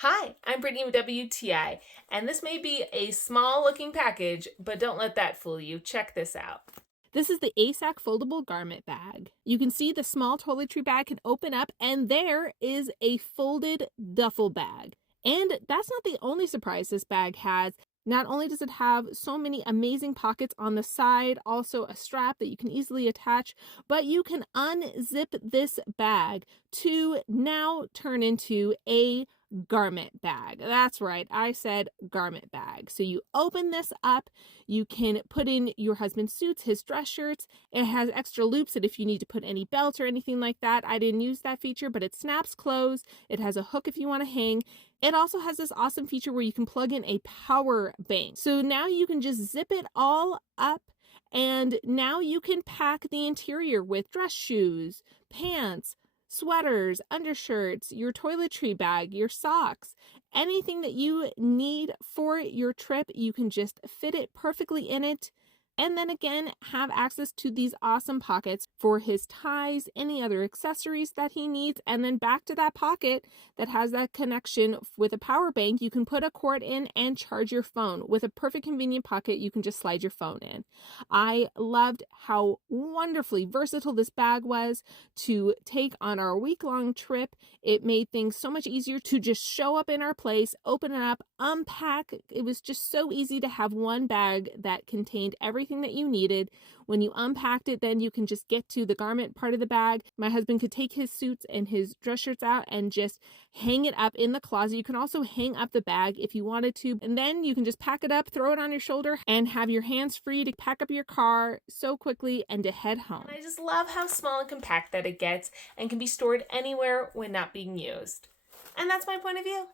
Hi, I'm Brittany with WTI, and this may be a small looking package, but don't let that fool you. Check this out. This is the ACESAK Foldable Garment Bag. You can see the small toiletry bag can open up, and there is a folded duffel bag. And that's not the only surprise this bag has. Not only does it have so many amazing pockets on the side, also a strap that you can easily attach, but you can unzip this bag to now turn into a garment bag. That's right, I said garment bag. So you open this up, you can put in your husband's suits, his dress shirts. It has extra loops that if you need to put any belts or anything like that. I didn't use that feature, but it snaps closed. It has a hook if you want to hang. It also has this awesome feature where you can plug in a power bank. So now you can just zip it all up, and now you can pack the interior with dress shoes, pants, sweaters, undershirts, your toiletry bag, your socks, anything that you need for your trip. You can just fit it perfectly in it. And then again, have access to these awesome pockets for his ties, any other accessories that he needs. And then back to that pocket that has that connection with a power bank, you can put a cord in and charge your phone. With a perfect convenient pocket, you can just slide your phone in. I loved how wonderfully versatile this bag was to take on our week-long trip. It made things so much easier to just show up in our place, open it up, unpack. It was just so easy to have one bag that contained everything that you needed. When you unpacked it, then you can just get to the garment part of the bag. My husband could take his suits and his dress shirts out and just hang it up in the closet. You can also hang up the bag if you wanted to, and then you can just pack it up, throw it on your shoulder, and have your hands free to pack up your car so quickly and to head home. And I just love how small and compact that it gets and can be stored anywhere when not being used. And that's my point of view.